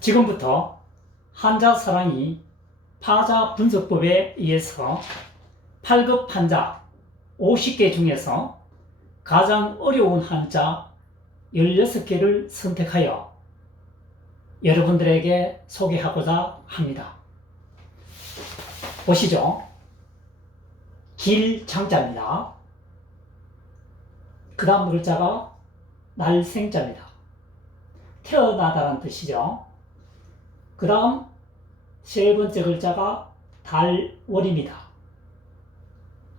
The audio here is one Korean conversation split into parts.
지금부터 한자사랑이 파자 분석법에 의해서 8급 한자 50개 중에서 가장 어려운 한자 16개를 선택하여 여러분들에게 소개하고자 합니다. 보시죠. 길장자입니다. 그 다음 글자가 날생자입니다. 태어나다라는 뜻이죠. 그 다음 세 번째 글자가 달월입니다.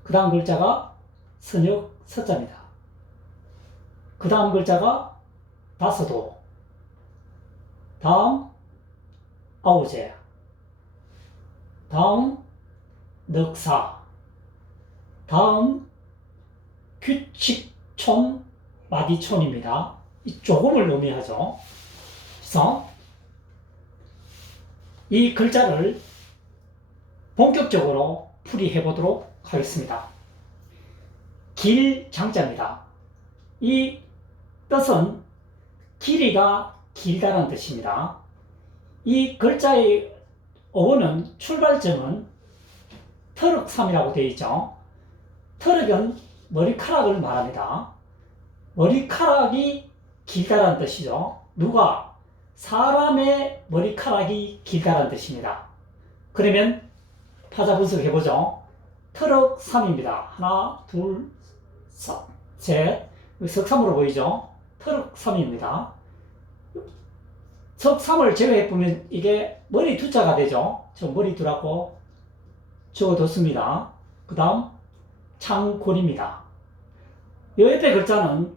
그 다음 글자가 선역 서자입니다. 그 다음 글자가 다서도, 다음 아우제, 다음 넉사, 다음 규칙촌, 마디촌입니다. 이 조금을 의미하죠. 그래서 이 글자를 본격적으로 풀이해 보도록 하겠습니다. 길장자입니다. 이 뜻은 길이가 길다는 뜻입니다. 이 글자의 어원은 출발점은 터럭삼이라고 되어 있죠. 터럭은 머리카락을 말합니다. 머리카락이 길다는 뜻이죠. 누가? 사람의 머리카락이 길다는 뜻입니다. 그러면 파자 분석해보죠. 터럭삼입니다. 하나, 둘, 셋. 석삼으로 보이죠? 터럭삼입니다. 석삼을 제외해보면 이게 머리 두자가 되죠. 저 머리 두라고 적어뒀습니다. 그 다음 창곤입니다. 이 옆에 글자는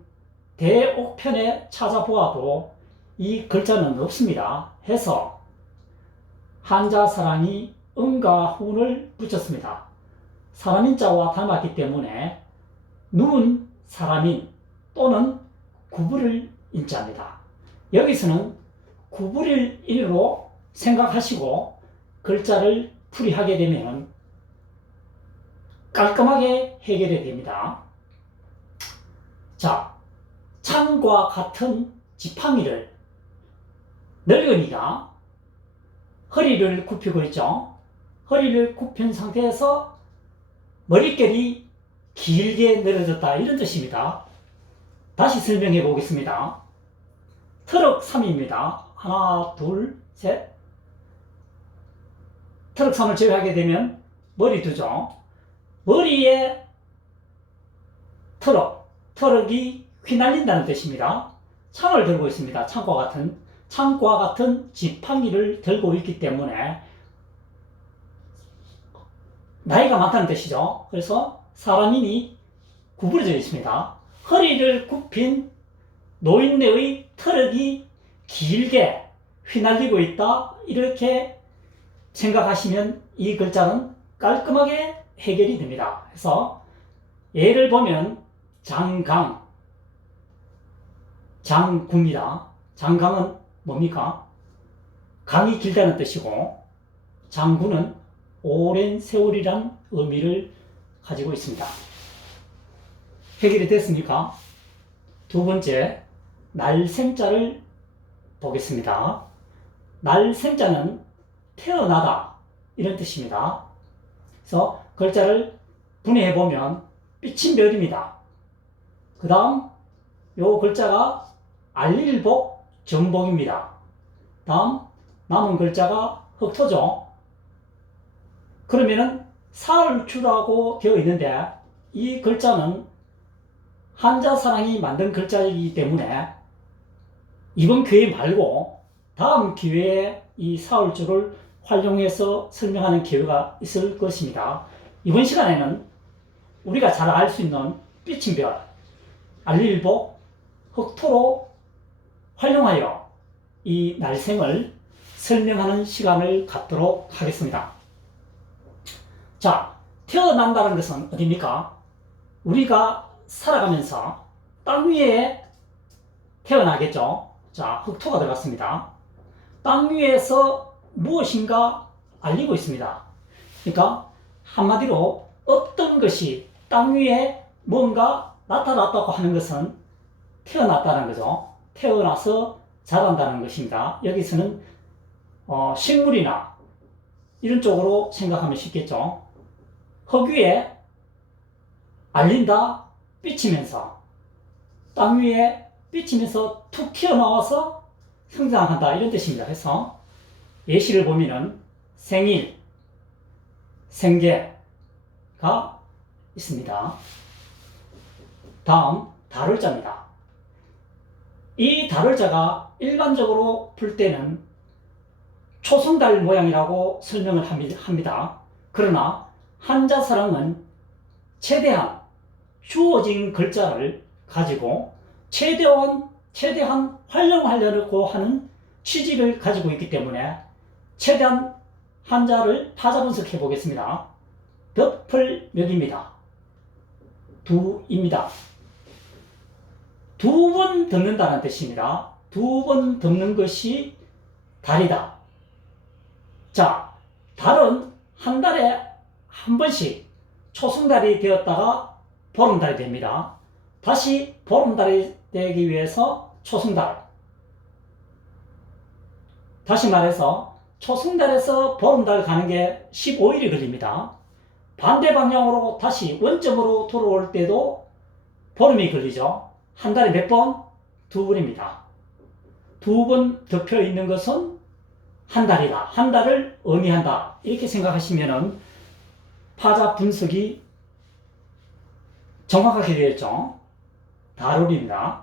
대옥편에 찾아보아도 이 글자는 없습니다. 해서 한자사랑이 은과 훈을 붙였습니다. 사람인자와 닮았기 때문에 누운 사람인 또는 구부릴 인자입니다. 여기서는 구부릴 인으로 생각하시고 글자를 풀이하게 되면 깔끔하게 해결이 됩니다. 자, 창과 같은 지팡이를 늙은이가 허리를 굽히고 있죠. 허리를 굽힌 상태에서 머릿결이 길게 늘어졌다, 이런 뜻입니다. 다시 설명해 보겠습니다. 터럭삼입니다. 하나, 둘, 셋. 터럭삼을 제외하게 되면 머리 두죠. 머리에 터럭이 휘날린다는 뜻입니다. 창을 들고 있습니다. 창과 같은 지팡이를 들고 있기 때문에 나이가 많다는 뜻이죠. 그래서 사람인이 구부러져 있습니다. 허리를 굽힌 노인네의 터럭이 길게 휘날리고 있다, 이렇게 생각하시면 이 글자는 깔끔하게 해결이 됩니다. 그래서 예를 보면 장강, 장구입니다. 장강은 뭡니까? 강이 길다는 뜻이고, 장구는 오랜 세월이란 의미를 가지고 있습니다. 해결이 됐습니까? 두 번째, 날생자를 보겠습니다. 날생자는 태어나다, 이런 뜻입니다. 그래서 글자를 분해해보면 삐친별입니다. 그 다음 요 글자가 알릴복, 정복입니다. 다음 남은 글자가 흑토죠. 그러면은 사흘주라고 되어 있는데 이 글자는 한자사랑이 만든 글자이기 때문에 이번 기회 말고 다음 기회에 이 사흘주를 활용해서 설명하는 기회가 있을 것입니다. 이번 시간에는 우리가 잘 알 수 있는 삐친별, 알릴복, 흑토로 활용하여 이 날생을 설명하는 시간을 갖도록 하겠습니다. 자, 태어난다는 것은 어디입니까? 우리가 살아가면서 땅 위에 태어나겠죠. 자, 흑토가 들어갔습니다. 땅 위에서 무엇인가 알리고 있습니다. 그러니까 한마디로 어떤 것이 땅 위에 뭔가 나타났다고 하는 것은 태어났다는 거죠. 태어나서 자란다는 것입니다. 여기서는 식물이나 이런 쪽으로 생각하면 쉽겠죠. 흙 위에 알린다, 삐치면서 땅 위에 삐치면서 툭 튀어나와서 성장한다 이런 뜻입니다. 그래서 예시를 보면은 생일, 생계가 있습니다. 다음 다룰자입니다. 이 다룰자가 일반적으로 풀 때는 초승달 모양이라고 설명을 합니다. 그러나 한자사랑은 최대한 주어진 글자를 가지고 최대한 활용하려고 하는 취지를 가지고 있기 때문에 최대한 한자를 파자 분석해 보겠습니다. 덮을몇입니다. 두입니다. 두 번 덮는다는 뜻입니다. 두 번 덮는 것이 달이다. 자, 달은 한 달에 한 번씩 초승달이 되었다가 보름달이 됩니다. 다시 보름달이 되기 위해서 초승달. 다시 말해서 초승달에서 보름달 가는 게 15일이 걸립니다. 반대 방향으로 다시 원점으로 돌아올 때도 보름이 걸리죠. 한 달에 몇 번? 두 번입니다. 두 번 덮여 있는 것은 한 달이다. 한 달을 의미한다. 이렇게 생각하시면은 파자 분석이 정확하게 되었죠. 다룰입니다.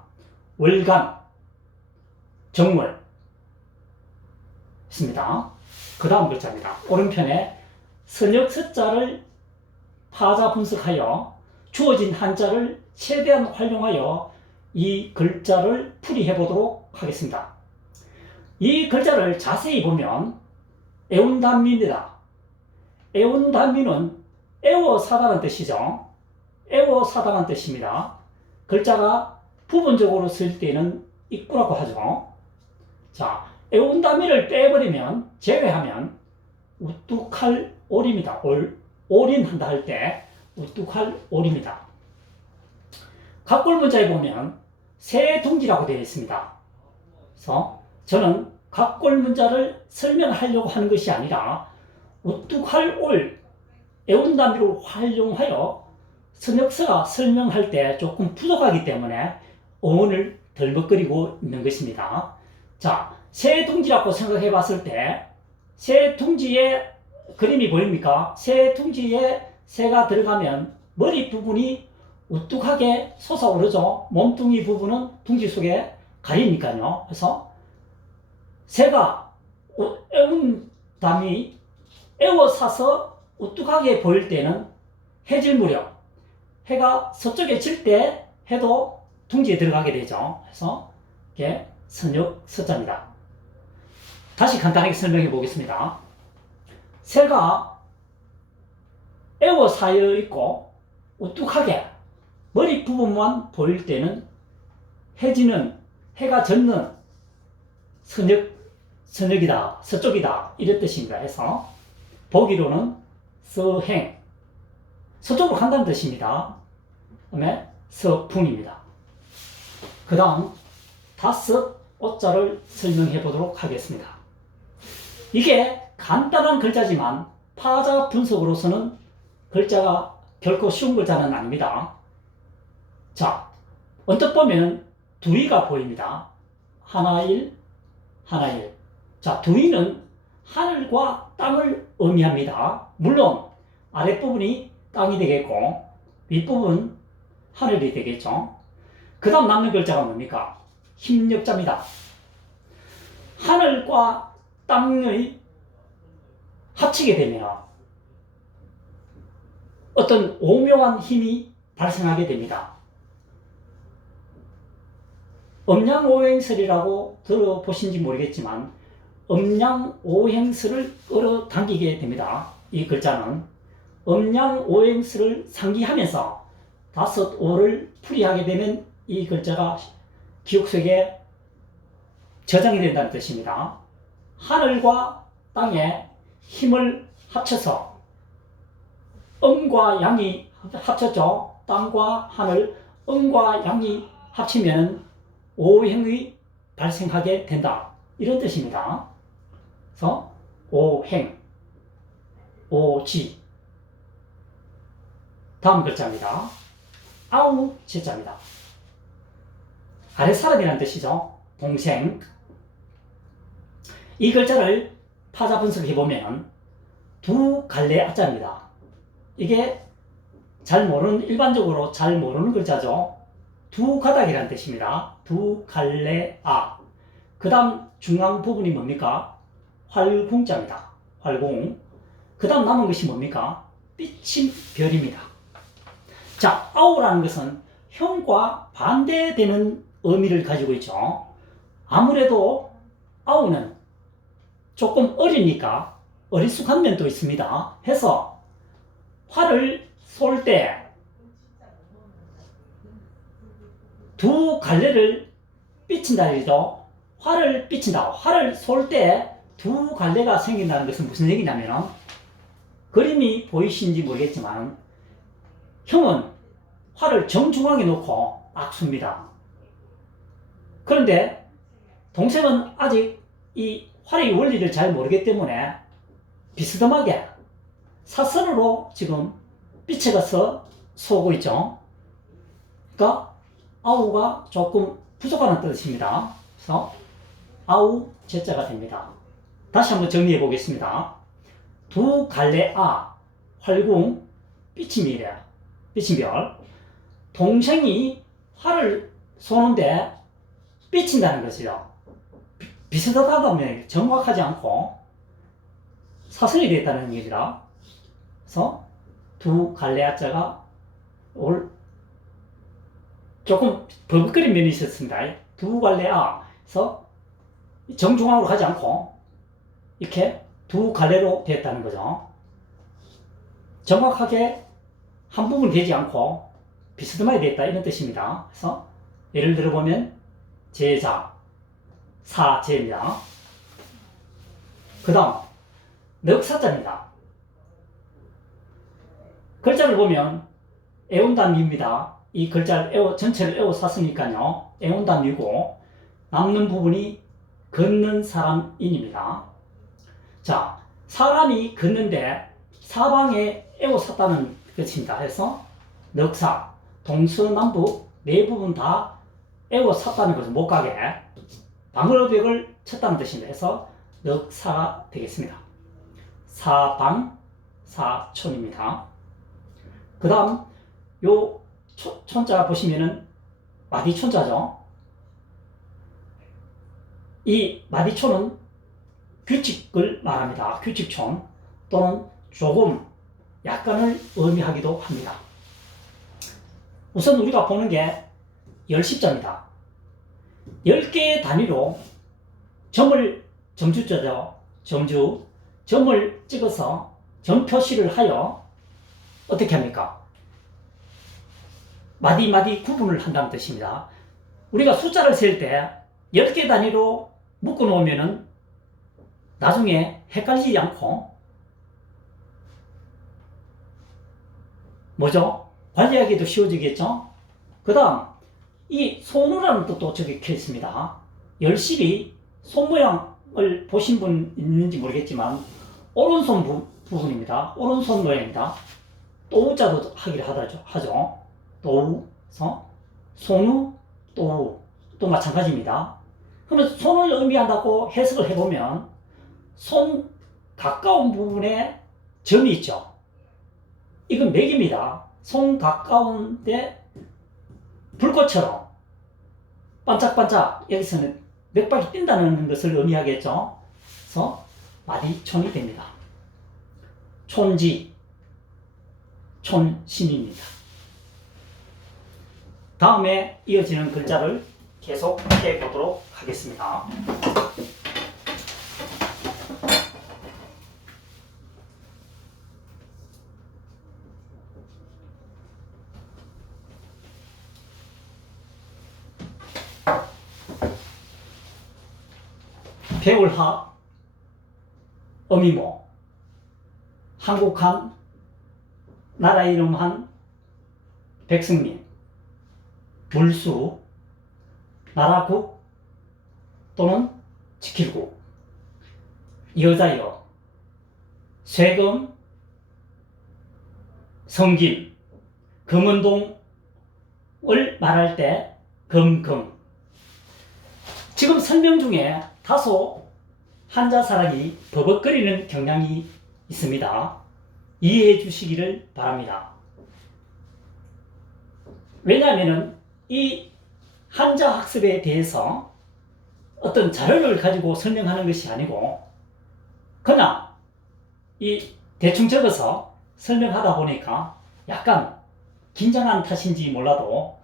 월간, 정월 있습니다. 그 다음 글자입니다. 오른편에 선역서자를 파자 분석하여 주어진 한자를 최대한 활용하여 이 글자를 풀이해 보도록 하겠습니다. 이 글자를 자세히 보면 애운단미입니다. 애운단미는 애워사다는 뜻이죠. 애워사다는 뜻입니다. 글자가 부분적으로 쓸 때는 입구라고 하죠. 자, 애운단미를 빼버리면 제외하면 우뚝할 올입니다. 올인한다 할 때 우뚝할 올입니다. 각골문자에 보면 세둥지라고 되어 있습니다. 그래서 저는 각골문자를 설명하려고 하는 것이 아니라 우뚝할 올, 애운단미를 활용하여 선역서가 설명할 때 조금 부족하기 때문에 어원을 덜먹거리고 있는 것입니다. 자, 세둥지라고 생각해 봤을 때 세둥지에 그림이 보입니까? 세둥지에 새가 들어가면 머리 부분이 우뚝하게 솟아오르죠. 몸뚱이 부분은 둥지 속에 가리니까요. 그래서 새가 애운담이 애워사서 우뚝하게 보일 때는 해질 무렵, 해가 서쪽에 질 때 해도 둥지에 들어가게 되죠. 그래서 이게 선역서자입니다. 다시 간단하게 설명해 보겠습니다. 새가 애워사여 있고 우뚝하게 머리 부분만 보일 때는 해지는, 해가 젖는 선역이다, 서쪽이다 이런 뜻입니다. 해서 보기로는 서행, 서쪽으로 간다는 뜻입니다. 그 다음에 서풍입니다. 그 다음 다섯 오자를 설명해 보도록 하겠습니다. 이게 간단한 글자지만 파자 분석으로서는 글자가 결코 쉬운 글자는 아닙니다. 자, 언뜻 보면 두이가 보입니다. 하나일, 하나일. 자, 두이는 하늘과 땅을 의미합니다. 물론 아랫부분이 땅이 되겠고 윗부분 하늘이 되겠죠. 그 다음 남는 글자가 뭡니까? 힘력자입니다. 하늘과 땅의 합치게 되면 어떤 오묘한 힘이 발생하게 됩니다. 음양오행설이라고 들어보신지 모르겠지만 음양오행설을 끌어당기게 됩니다. 이 글자는 음양오행설을 상기하면서 다섯 오를 풀이하게 되면 이 글자가 기억 속에 저장이 된다는 뜻입니다. 하늘과 땅의 힘을 합쳐서 음과 양이 합쳤죠. 땅과 하늘, 음과 양이 합치면 오행이 발생하게 된다. 이런 뜻입니다. 그래서 오행, 오지. 다음 글자입니다. 아우 제자입니다. 아래 사람이라는 뜻이죠. 동생. 이 글자를 파자 분석해보면 두 갈래 아자입니다. 이게 일반적으로 잘 모르는 글자죠. 두 가닥이라는 뜻입니다. 두 갈래 아. 그 다음 중앙 부분이 뭡니까? 활궁자입니다. 활궁. 그 다음 남은 것이 뭡니까? 삐친 별입니다. 자, 아우라는 것은 형과 반대되는 의미를 가지고 있죠. 아무래도 아우는 조금 어리니까 어리숙한 면도 있습니다. 해서 활을 쏠 때 두 갈래를 삐친다 이죠. 활을 삐친다. 활을 쏠 때 두 갈래가 생긴다는 것은 무슨 얘기냐면 그림이 보이시는지 모르겠지만 형은 활을 정중앙에 놓고 딱 쏩니다. 그런데 동생은 아직 이 활의 원리를 잘 모르기 때문에 비스듬하게 사선으로 지금 삐쳐가서 쏘고 있죠. 그러니까 아우가 조금 부족하다는 뜻입니다. 그래서 아우 제자가 됩니다. 다시 한번 정리해 보겠습니다. 두 갈래 아, 활궁, 삐침이래. 삐침별. 동생이 활을 쏘는데 삐친다는 것이죠. 비슷하다면 정확하지 않고 사선이 되었다는 얘기라. 그래서 두 갈래 아자가 조금 버벅거린 면이 있었습니다. 두 갈래 아. 그래서 정중앙으로 가지 않고 이렇게 두 갈래로 되었다는 거죠. 정확하게 한 부분이 되지 않고 비스듬하게 되었다 이런 뜻입니다. 그래서 예를 들어보면 제자, 사제입니다. 그 다음 넉사자입니다. 글자를 보면 애운단미입니다. 이 글자를 전체를 애워 샀으니까요. 애운단미고 남는 부분이 걷는 사람인입니다. 자, 사람이 걷는데 사방에 애워 샀다는 뜻입니다. 그래서 넉사, 동서남북 네 부분 다 애워 샀다는 것을 못 가게 방어벽을 쳤다는 뜻입니다. 그래서 넉사가 되겠습니다. 사방, 사촌입니다. 그 다음 요 촌자 보시면은 마디촌자죠. 이 마디촌은 규칙을 말합니다. 규칙촌 또는 조금 약간을 의미하기도 합니다. 우선 우리가 보는 게 열십자입니다. 10개의 단위로 점주자죠. 점을 찍어서 점 표시를 하여 어떻게 합니까? 마디 구분을 한다는 뜻입니다. 우리가 숫자를 셀 때 10개 단위로 묶어 놓으면은 나중에 헷갈리지 않고 뭐죠? 관리하기도 쉬워지겠죠? 그 다음 이 손우라는 뜻도 적혀 있습니다. 열십이 손 모양을 보신 분 있는지 모르겠지만 오른손 부분입니다. 오른손 모양입니다. 또우자도 하기를 하죠. 또우, 손우, 또우 또 마찬가지입니다. 그러면 손을 의미한다고 해석을 해보면 손 가까운 부분에 점이 있죠. 이건 맥입니다. 손 가까운데 불꽃처럼 반짝반짝 여기서는 맥박이 뛴다는 것을 의미하겠죠. 그래서 마디촌이 됩니다. 촌지, 촌신입니다. 다음에 이어지는 글자를 계속 해보도록 하겠습니다. 배울하, 어미모, 한국한, 나라 이름한, 백승민, 물수, 나라국 또는 지킬국. 여자여, 쇠금, 성김, 금은동을 말할 때 금금. 지금 설명 중에 다소 한자사랑이 버벅거리는 경향이 있습니다. 이해해 주시기를 바랍니다. 왜냐하면 이 한자 학습에 대해서 어떤 자료를 가지고 설명하는 것이 아니고 그냥 이 대충 적어서 설명하다 보니까 약간 긴장한 탓인지 몰라도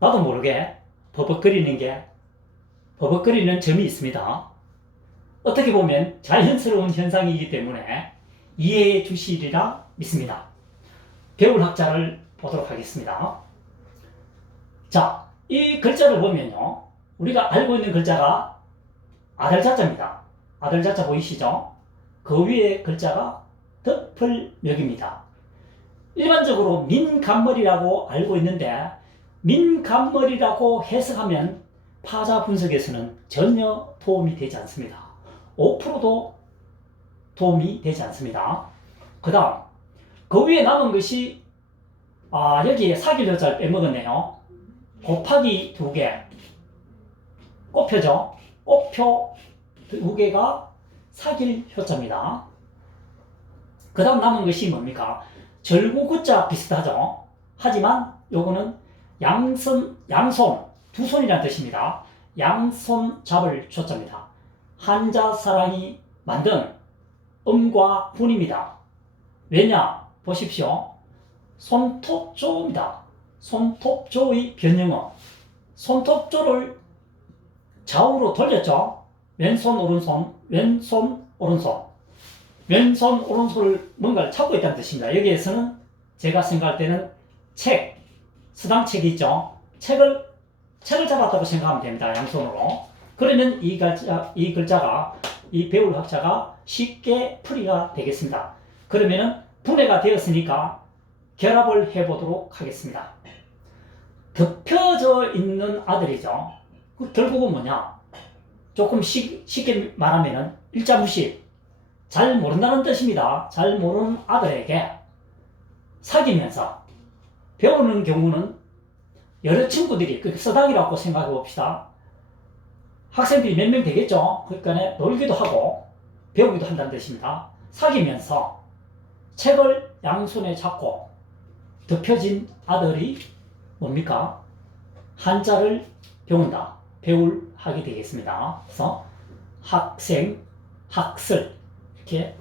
나도 모르게 버벅거리는 점이 있습니다. 어떻게 보면 자연스러운 현상이기 때문에 이해해 주시리라 믿습니다. 배울 학자를 보도록 하겠습니다. 자, 이 글자를 보면요, 우리가 알고 있는 글자가 아들자자입니다. 아들자자 보이시죠? 그 위에 글자가 덮을멱입니다. 일반적으로 민간머리라고 알고 있는데 민간머리라고 해석하면 파자 분석에서는 전혀 도움이 되지 않습니다. 5%도 도움이 되지 않습니다. 그 다음 그 위에 남은 것이 여기에 사길여자를 빼먹었네요. 곱하기 2개 꽃표죠. 꽃표 2개가 사길효자입니다. 그 다음 남은 것이 뭡니까? 절구구자 비슷하죠. 하지만 요거는 양손 두 손이라는 뜻입니다. 양손 잡을 조자입니다. 한자사랑이 만든 음과 훈입니다. 왜냐? 보십시오. 손톱조입니다. 손톱조의 변형어. 손톱조를 좌우로 돌렸죠. 왼손, 오른손, 왼손, 오른손. 왼손, 오른손을 뭔가를 찾고 있다는 뜻입니다. 여기에서는 제가 생각할 때는 서당책이 있죠. 책을 잡았다고 생각하면 됩니다. 양손으로. 그러면 이 글자가, 이 배울 학자가 쉽게 풀이가 되겠습니다. 그러면은 분해가 되었으니까 결합을 해보도록 하겠습니다. 덮여져 있는 아들이죠. 결국은 뭐냐? 조금 쉽게 말하면은 일자무식, 잘 모른다는 뜻입니다. 잘 모르는 아들에게 사귀면서 배우는 경우는 여러 친구들이 서당이라고 생각해 봅시다. 학생들이 몇 명 되겠죠. 그러니까 놀기도 하고 배우기도 한다는 뜻입니다. 사귀면서 책을 양손에 잡고 덮여진 아들이 뭡니까? 한자를 하게 되겠습니다. 그래서 학생, 학설 이렇게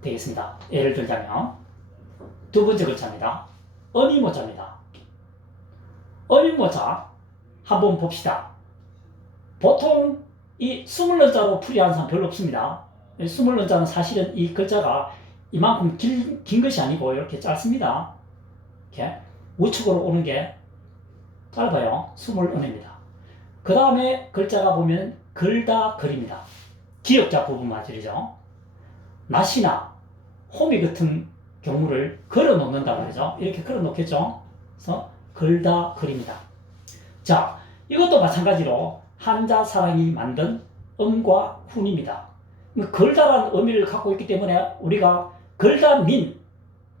되겠습니다. 예를 들자면 두 번째 글자입니다. 어미모자입니다. 어미모자 한번 봅시다. 보통 이 20글자로 풀이하는 사람 별로 없습니다. 20글자는 사실은 이 글자가 이만큼 긴 것이 아니고 이렇게 짧습니다. 이렇게 우측으로 오는 게 짧아요. 20언입니다. 그 다음에 글자가 보면 글다 글입니다. 기역자 부분 맞으죠. 낫이나 호미 같은 경우를 걸어 놓는다고 그러죠. 이렇게 걸어 놓겠죠. 그래서 글다 글입니다. 자, 이것도 마찬가지로 한자사랑이 만든 음과 훈입니다. 걸다라는 의미를 갖고 있기 때문에 우리가 걸다민,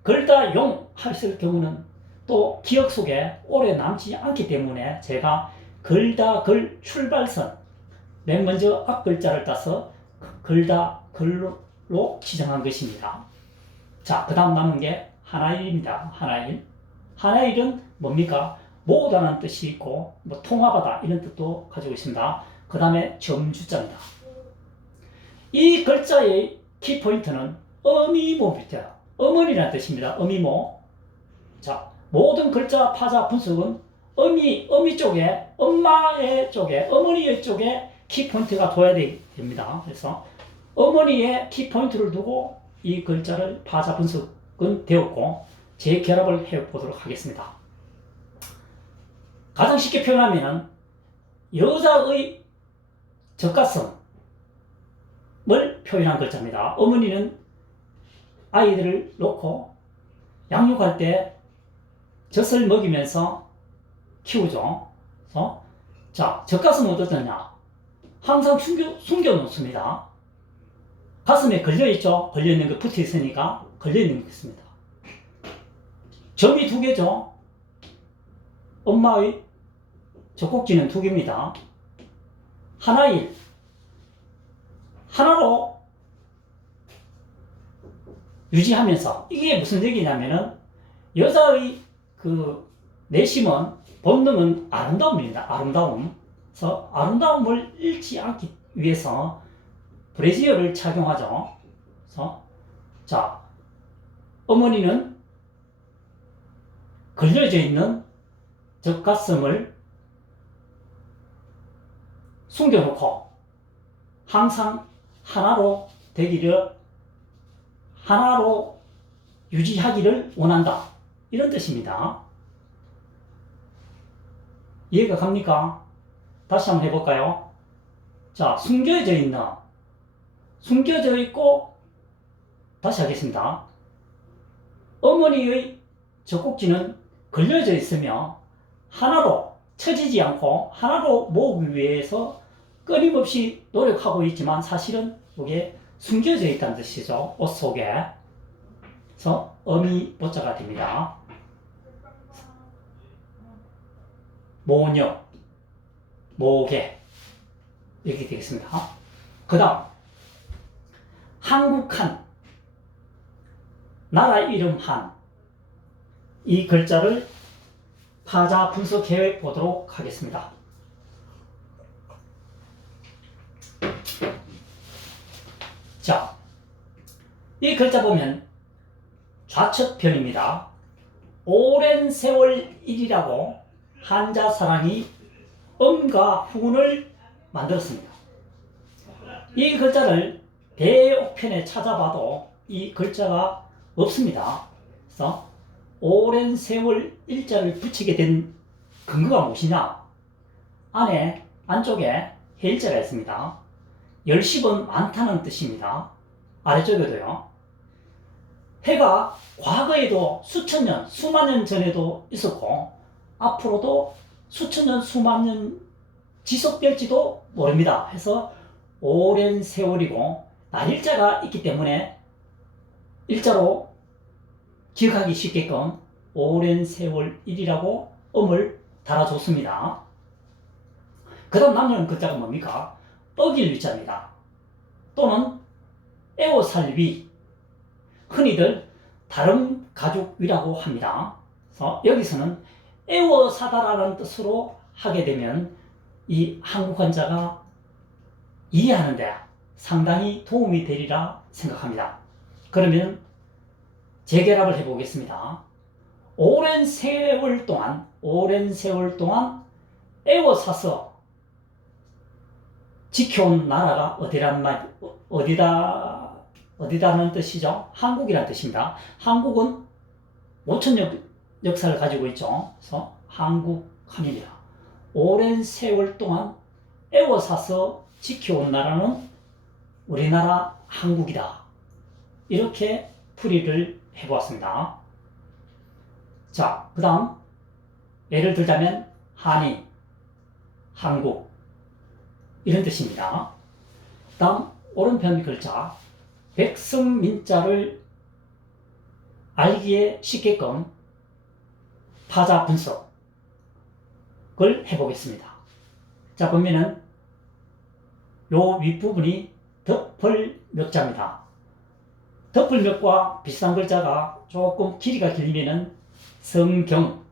걸다용 했을 경우는 또 기억 속에 오래 남지 않기 때문에 제가 걸다글 출발선, 맨 먼저 앞글자를 따서 걸다글로 지정한 것입니다. 자, 그 다음 남은 게 하나일입니다. 하나일은 뭡니까? 모으다는 뜻이 있고 통합하다 이런 뜻도 가지고 있습니다. 그 다음에 점주자입니다. 이 글자의 키포인트는 어미모입니다. 어머니라는 뜻입니다. 어미모. 자, 모든 글자 파자 분석은 어미 쪽에, 엄마의 쪽에, 어머니의 쪽에 키포인트가 둬야 됩니다. 그래서 어머니의 키포인트를 두고 이 글자를 파자 분석은 되었고 재결합을 해보도록 하겠습니다. 가장 쉽게 표현하면 여자의 젖가슴을 표현한 글자입니다. 어머니는 아이들을 놓고 양육할 때 젖을 먹이면서 키우죠. 그래서 자, 젖가슴은 어떠냐? 항상 숨겨 놓습니다. 가슴에 걸려있죠. 걸려있는 거 붙어있으니까 걸려있는 거 있습니다. 점이 두 개죠. 엄마의 젖꼭지는 두 개입니다. 하나로 유지하면서, 이게 무슨 얘기냐면은 여자의 그 내심은, 본능은 아름다움입니다. 아름다움. 그래서 아름다움을 잃지 않기 위해서 브래지어를 착용하죠. 그래서 자, 어머니는 걸려져 있는 젖가슴을 숨겨놓고 항상 하나로 유지하기를 원한다. 이런 뜻입니다. 이해가 갑니까? 다시 한번 해볼까요? 자, 숨겨져 있고, 다시 하겠습니다. 어머니의 젖꼭지는 걸려져 있으며 하나로 처지지 않고 하나로 모으기 위해서 끊임없이 노력하고 있지만 사실은 이게 숨겨져 있다는 뜻이죠. 옷 속에. 그래서 어미 보자가 됩니다. 모녀, 모계 이렇게 되겠습니다. 그 다음 한국한, 나라 이름 한, 이 글자를 파자 분석해 보도록 하겠습니다. 자, 이 글자 보면 좌측편입니다. 오랜 세월 일이라고 한자 사랑이 음과 훈을 만들었습니다. 이 글자를 대옥편에 찾아봐도 이 글자가 없습니다. 그래서 오랜 세월 일자를 붙이게 된 근거가 무엇이냐? 안쪽에 해일자가 있습니다. 10은 많다는 뜻입니다. 아래쪽에도요. 해가 과거에도 수천 년, 수만 년 전에도 있었고 앞으로도 수천 년, 수만 년 지속될지도 모릅니다. 해서 오랜 세월이고 날일자가 있기 때문에 일자로 기억하기 쉽게끔 오랜 세월 일이라고 음을 달아줬습니다. 그 다음 남는 글자가 뭡니까? 어길 위자입니다. 또는 애워살위, 흔히들 다른 가죽위라고 합니다. 그래서 여기서는 애워사다라는 뜻으로 하게 되면 이 한국 한자가 이해하는데 상당히 도움이 되리라 생각합니다. 그러면 재결합을 해보겠습니다. 오랜 세월 동안 애워사서 지켜온 나라가 어디다는 뜻이죠? 한국이라는 뜻입니다. 한국은 5천년 역사를 가지고 있죠. 그래서 한국함입니다. 오랜 세월 동안 애워사서 지켜온 나라는 우리나라 한국이다. 이렇게 풀이를 해보았습니다. 자, 그 다음 예를 들자면 한이, 한국 이런 뜻입니다. 다음 오른편 글자 백성민자를 알기에 쉽게끔 파자 분석을 해보겠습니다. 자, 보면은 요 윗부분이 덮을몇자입니다. 덮을몇과 비슷한 글자가 조금 길이가 길면은 성경,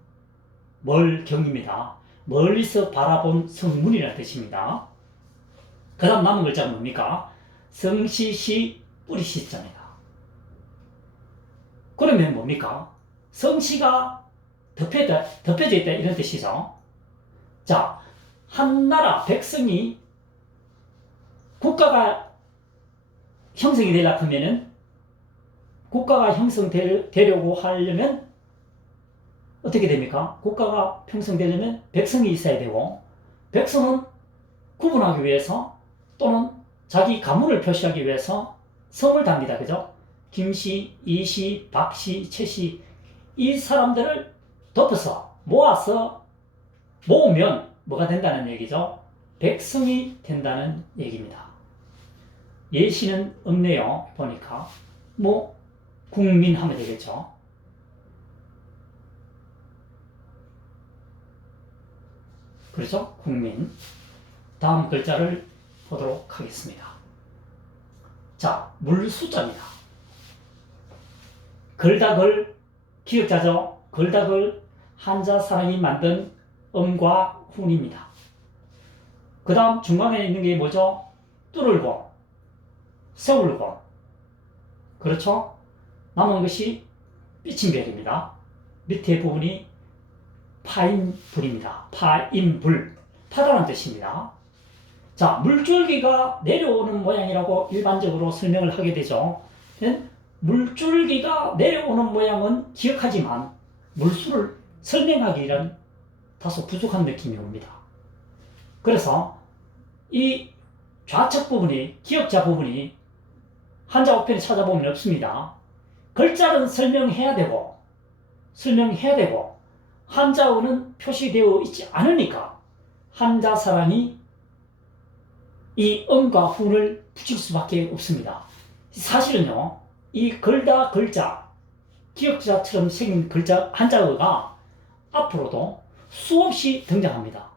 멀경입니다. 멀리서 바라본 성문이라는 뜻입니다. 그 다음 남은 글자는 뭡니까? 성시시 뿌리시자입니다. 그러면 뭡니까? 성시가 덮여져 있다 이런 뜻이죠. 자, 한 나라 백성이 국가가 형성이 되려고 하면은 국가가 형성되려고 하려면 어떻게 됩니까? 국가가 형성되려면 백성이 있어야 되고 백성은 구분하기 위해서 또는 자기 가문을 표시하기 위해서 성을 답니다. 그죠? 김씨, 이씨, 박씨, 최씨 이 사람들을 덮어서 모으면 뭐가 된다는 얘기죠? 백성이 된다는 얘기입니다. 예시는 없네요. 보니까. 뭐, 국민 하면 되겠죠. 그렇죠? 국민. 다음 글자를 보도록 하겠습니다. 자, 물수자입니다. 글다글, 기역자죠. 글다글, 한자 사람이 만든 음과 훈입니다. 그 다음 중간에 있는 게 뭐죠? 뚫을고, 세울고. 그렇죠? 남은 것이 삐침별입니다. 밑에 부분이 파인불입니다. 파인불. 타다란 뜻입니다. 자, 물줄기가 내려오는 모양이라고 일반적으로 설명을 하게 되죠. 물줄기가 내려오는 모양은 기억하지만 물수를 설명하기는 다소 부족한 느낌이 옵니다. 그래서 이 좌측 부분이, 기역자 부분이 한자 우편에 찾아보면 없습니다. 글자는 설명해야 되고 한자어는 표시되어 있지 않으니까 한자 사람이 이 음과 훈을 붙일 수밖에 없습니다. 사실은요, 이 글다 글자, 기역자처럼 생긴 글자 한자어가 앞으로도 수없이 등장합니다.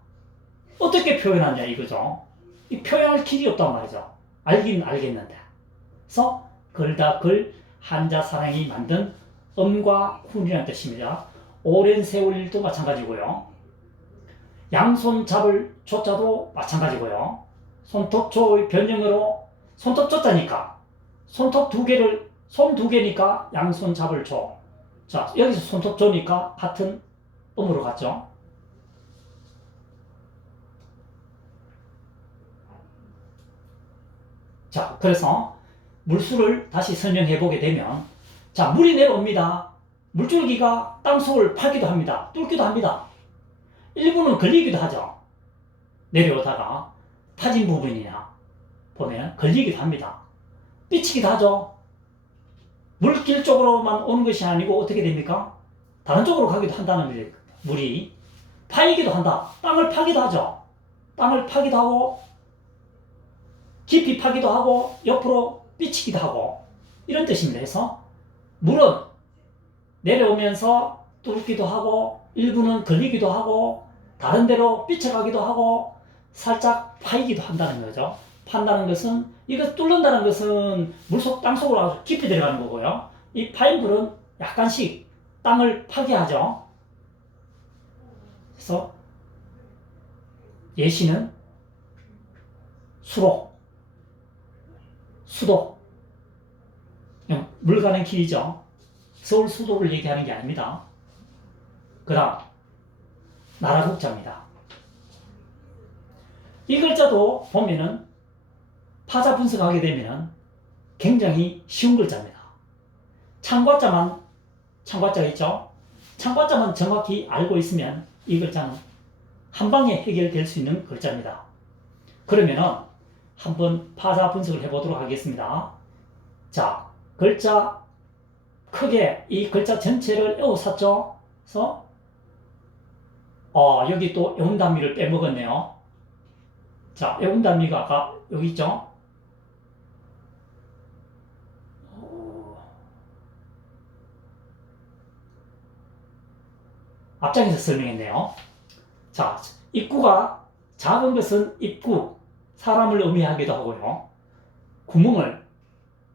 어떻게 표현하냐 이거죠. 이 표현할 길이 없단 말이죠. 알긴 알겠는데. 그래서 글다 글, 한자 사람이 만든 음과 훈이라는 뜻입니다. 오랜 세월일도 마찬가지고요. 양손 잡을 조자도 마찬가지고요. 손톱조의 변형으로 손톱 조자니까 손톱 두 개를 손 두 개니까 양손 잡을 조. 자, 여기서 손톱 조니까 같은 음으로 갔죠. 자, 그래서 물수를 다시 설명해 보게 되면, 자, 물이 내려옵니다. 물줄기가 땅속을 파기도 합니다. 뚫기도 합니다. 일부는 걸리기도 하죠. 내려오다가 파진 부분이나 보면 걸리기도 합니다. 삐치기도 하죠. 물길 쪽으로만 오는 것이 아니고 어떻게 됩니까? 다른 쪽으로 가기도 한다는 거예요. 물이 파이기도 한다. 땅을 파기도 하죠. 땅을 파기도 하고 깊이 파기도 하고 옆으로 삐치기도 하고 이런 뜻입니다. 그래서 물은 내려오면서 뚫기도 하고 일부는 걸리기도 하고 다른 데로 삐쳐가기도 하고 살짝 파이기도 한다는 거죠. 판다는 것은 이거 뚫는다는 것은 물속 땅속으로 아주 깊이 들어가는 거고요. 이 파인불은 약간씩 땅을 파게 하죠. 그래서 예시는 수로, 수도, 물 가는 길이죠. 서울 수도를 얘기하는 게 아닙니다. 그 다음 나라국자입니다. 이 글자도 보면은 파자 분석하게 되면 굉장히 쉬운 글자입니다. 창과자가 있죠. 창과자만 정확히 알고 있으면 이 글자는 한 방에 해결될 수 있는 글자입니다. 그러면은 한번 파자 분석을 해보도록 하겠습니다. 자, 글자 크게 이 글자 전체를 에워쌌죠. 그래서 여기 또 애운단미를 빼먹었네요. 자, 애운단미가 아까 여기 있죠. 앞장에서 설명했네요. 자, 입구가 작은 것은 입구, 사람을 의미하기도 하고요. 구멍을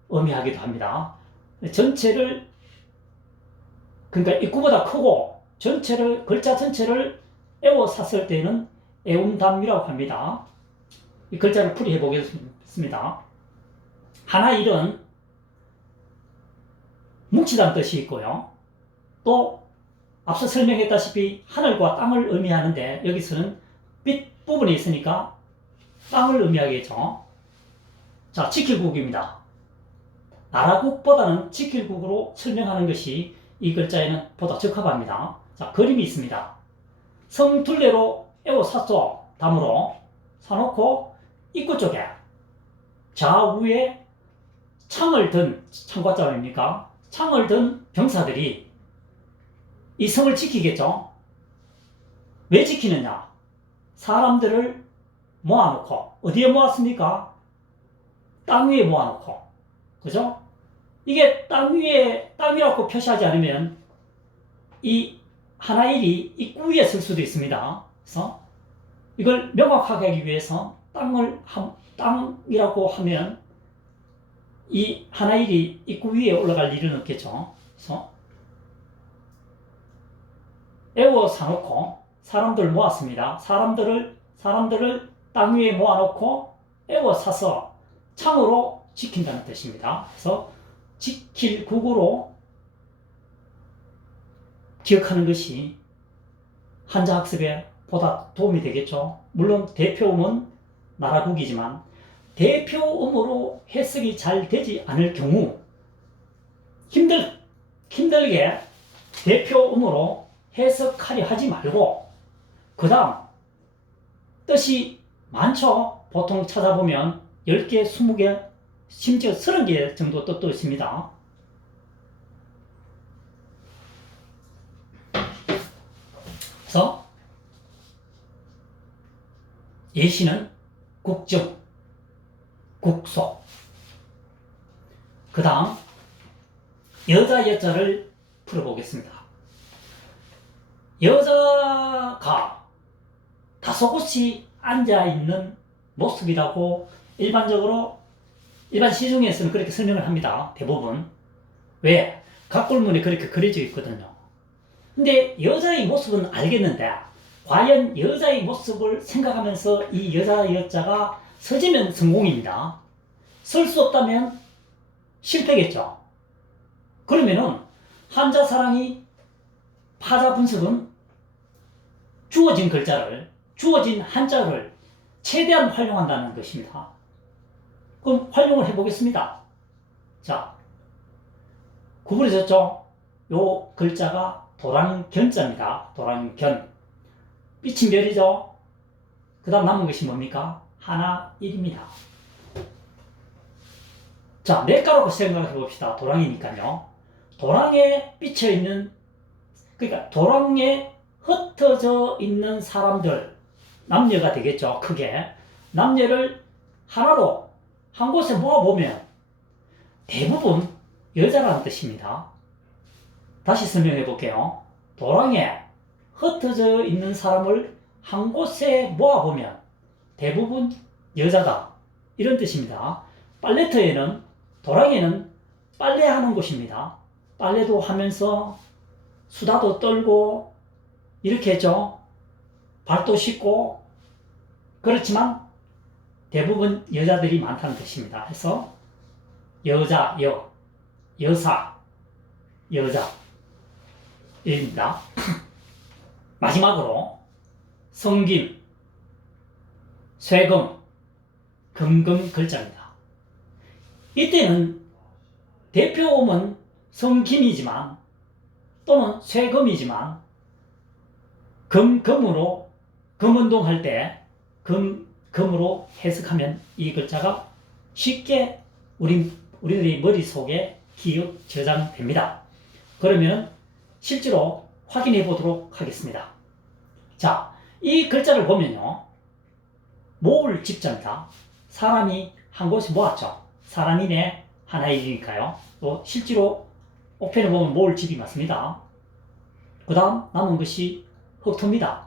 의미하기도 합니다. 전체를, 그러니까 입구보다 크고 전체를, 글자 전체를 에워쌌을 때는 애운담이라고 합니다. 이 글자를 풀이해 보겠습니다. 하나 일은 뭉치다는 뜻이 있고요. 또 앞서 설명했다시피 하늘과 땅을 의미하는데 여기서는 빛 부분이 있으니까 땅을 의미하겠죠. 자, 지킬국입니다. 나라국보다는 지킬국으로 설명하는 것이 이 글자에는 보다 적합합니다. 자, 그림이 있습니다. 성 둘레로 에워쌌죠. 담으로 사놓고 입구 쪽에 좌우에 창을 든, 창과자입니까? 창을 든 병사들이 이 성을 지키겠죠. 왜 지키느냐? 사람들을 모아놓고 어디에 모았습니까? 땅 위에 모아놓고, 그죠? 이게 땅이라고 표시하지 않으면 이 하나일이 입구 위에 쓸 수도 있습니다. 그래서 이걸 명확하게 하기 위해서 땅이라고 하면 이 하나일이 입구 위에 올라갈 일은 없겠죠. 그래서 에워 사놓고 사람들 모았습니다. 사람들을 땅 위에 모아놓고 에워 사서 창으로 지킨다는 뜻입니다. 그래서 지킬 국으로 기억하는 것이 한자 학습에 보다 도움이 되겠죠. 물론 대표음은 나라국이지만 대표음으로 해석이 잘 되지 않을 경우 힘들게 대표음으로 해석하려 하지 말고 그 다음 뜻이 많죠. 보통 찾아보면 10개, 20개, 심지어 30개 정도 뜻도 있습니다. 그래서 예시는 국정, 국소. 그 다음 여자 여자를 풀어보겠습니다. 여자가 다소곳이 앉아있는 모습이라고 일반 시중에서는 그렇게 설명을 합니다. 대부분. 왜? 각골문에 그렇게 그려져 있거든요. 근데 여자의 모습은 알겠는데 과연 여자의 모습을 생각하면서 이 여자가 서지면 성공입니다. 설 수 없다면 실패겠죠. 그러면은 한자사랑이 파자 분석은 주어진 한자를 최대한 활용한다는 것입니다. 그럼 활용을 해보겠습니다. 자, 구부러졌죠? 요 글자가 도랑견자입니다. 도랑견. 삐친 별이죠? 그 다음 남은 것이 뭡니까? 하나, 일입니다. 자, 냇가라고 생각해 봅시다. 도랑이니까요. 도랑에 삐쳐있는, 그러니까 도랑에 흩어져 있는 사람들, 남녀가 되겠죠. 크게. 남녀를 하나로 한 곳에 모아보면 대부분 여자라는 뜻입니다. 다시 설명해 볼게요. 도랑에 흩어져 있는 사람을 한 곳에 모아보면 대부분 여자다. 이런 뜻입니다. 도랑에는 빨래하는 곳입니다. 빨래도 하면서 수다도 떨고 이렇게 했죠. 발도 씻고 그렇지만 대부분 여자들이 많다는 뜻입니다. 그래서 여자, 여사, 여자 입니다. 마지막으로 성김, 쇠금, 금금 글자입니다. 이때는 대표음은 성김이지만 또는 쇠금이지만 금으로 금운동할 때 금으로 해석하면 이 글자가 쉽게 우리들의 머릿속에 기억 저장됩니다. 그러면 실제로 확인해 보도록 하겠습니다. 자, 이 글자를 보면요. 모을 집자입니다. 사람이 한 곳에 모았죠. 사람이네 하나이니까요. 또 실제로 옥편에 보면 모을 집이 맞습니다. 그 다음 남은 것이 흑토입니다.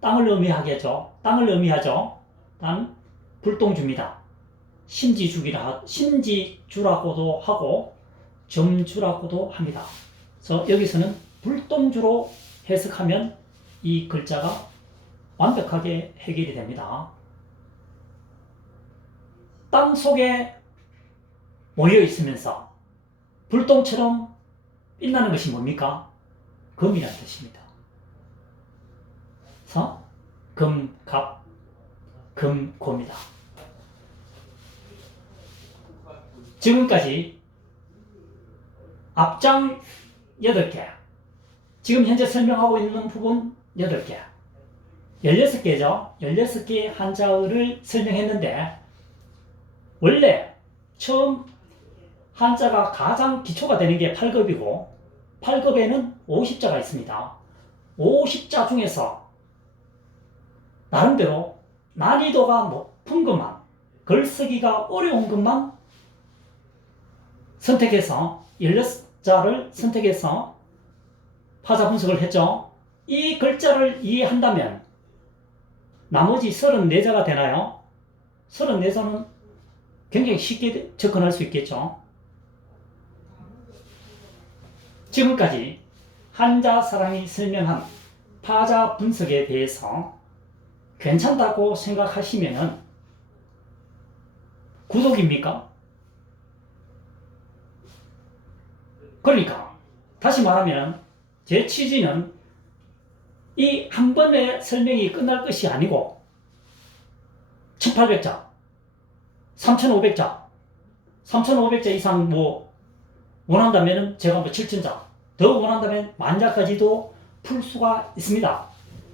땅을 의미하죠. 다음 불똥주입니다. 심지주라고도 하고 점주라고도 합니다. 그래서 여기서는 불똥주로 해석하면 이 글자가 완벽하게 해결이 됩니다. 땅 속에 모여 있으면서 불똥처럼 빛나는 것이 뭡니까? 금이라는 뜻입니다. 그래서 금, 갑, 금, 고입니다. 지금까지 앞장 8개, 지금 현재 설명하고 있는 부분 8개, 16개죠. 16개의 한자어를 설명했는데 원래 처음 한자가 가장 기초가 되는 게 8급이고 8급에는 50자가 있습니다. 50자 중에서 나름대로 난이도가 높은 것만 글쓰기가 어려운 것만 선택해서 16자를 선택해서 파자 분석을 했죠. 이 글자를 이해한다면 나머지 34자가 되나요? 34자는 굉장히 쉽게 접근할 수 있겠죠. 지금까지 한자사랑이 설명한 파자 분석에 대해서 괜찮다고 생각하시면 구독입니까? 그러니까 다시 말하면 제 취지는 이 한 번의 설명이 끝날 것이 아니고 1800자, 3500자, 3500자 이상 원한다면 제가 7000자, 더 원한다면 10,000자까지도 풀 수가 있습니다.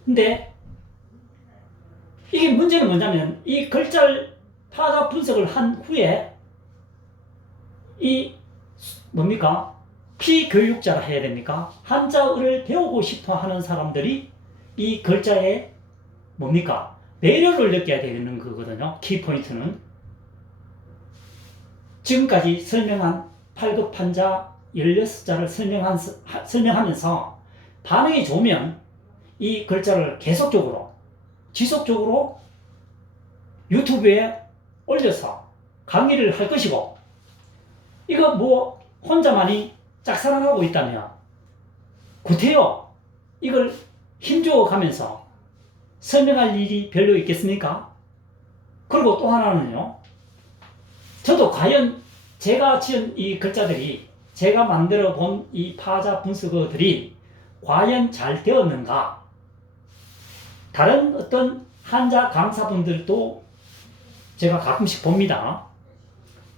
근데 이게 문제는 뭐냐면 이 글자를 파자 분석을 한 후에 이 피교육자라 해야 됩니까? 한자어를 배우고 싶어 하는 사람들이 이 글자에 매력을 느껴야 되는 거거든요. 키포인트는. 지금까지 설명한 8급 한자 16자를 설명하면서 반응이 좋으면 이 글자를 계속적으로, 지속적으로 유튜브에 올려서 강의를 할 것이고, 이거 혼자만이 짝사랑하고 있다면 구태여 이걸 힘주어 가면서 설명할 일이 별로 있겠습니까? 그리고 또 하나는요, 저도 과연 제가 지은 이 글자들이, 제가 만들어 본 이 파자 분석어들이 과연 잘 되었는가? 다른 어떤 한자 강사분들도 제가 가끔씩 봅니다.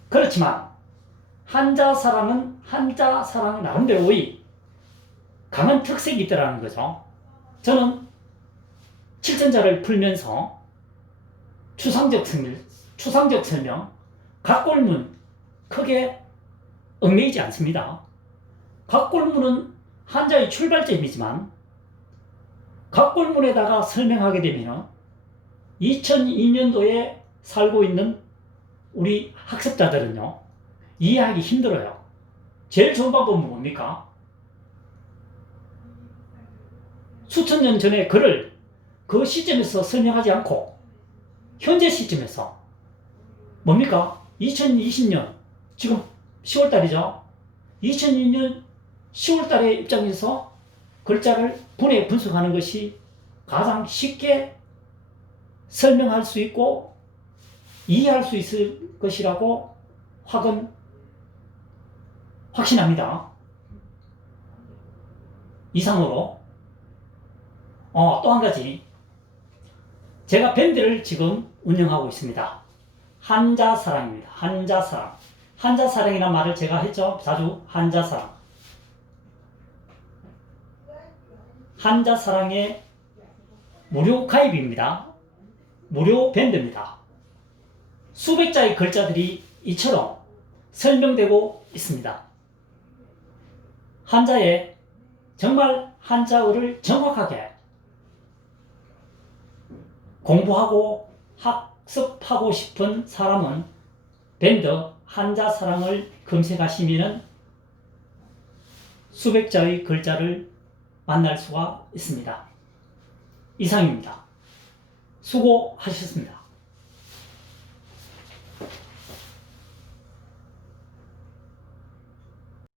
그렇지만 한자사랑은 한자사랑 나름대로의 강한 특색이 있더라는 거죠. 저는 7천자를 풀면서 추상적 설명, 각골문 크게 얽매이지 않습니다. 각골문은 한자의 출발점이지만 각골문에다가 설명하게 되면 2002년도에 살고 있는 우리 학습자들은요, 이해하기 힘들어요. 제일 좋은 방법은 뭡니까? 수천 년 전의 글을 그 시점에서 설명하지 않고 현재 시점에서 2020년 지금 10월달이죠. 2002년 10월달의 입장에서 글자를 분석하는 것이 가장 쉽게 설명할 수 있고 이해할 수 있을 것이라고 확신합니다. 이상으로 또 한 가지, 제가 밴드를 지금 운영하고 있습니다. 한자사랑입니다. 한자사랑. 한자사랑이라는 말을 제가 했죠. 자주 한자사랑. 한자사랑의 무료 가입입니다. 무료 밴드입니다. 수백 자의 글자들이 이처럼 설명되고 있습니다. 한자에 정말 한자어를 정확하게 공부하고 학습하고 싶은 사람은 밴드 한자사랑을 검색하시면 수백 자의 글자를 만날 수가 있습니다. 이상입니다. 수고하셨습니다.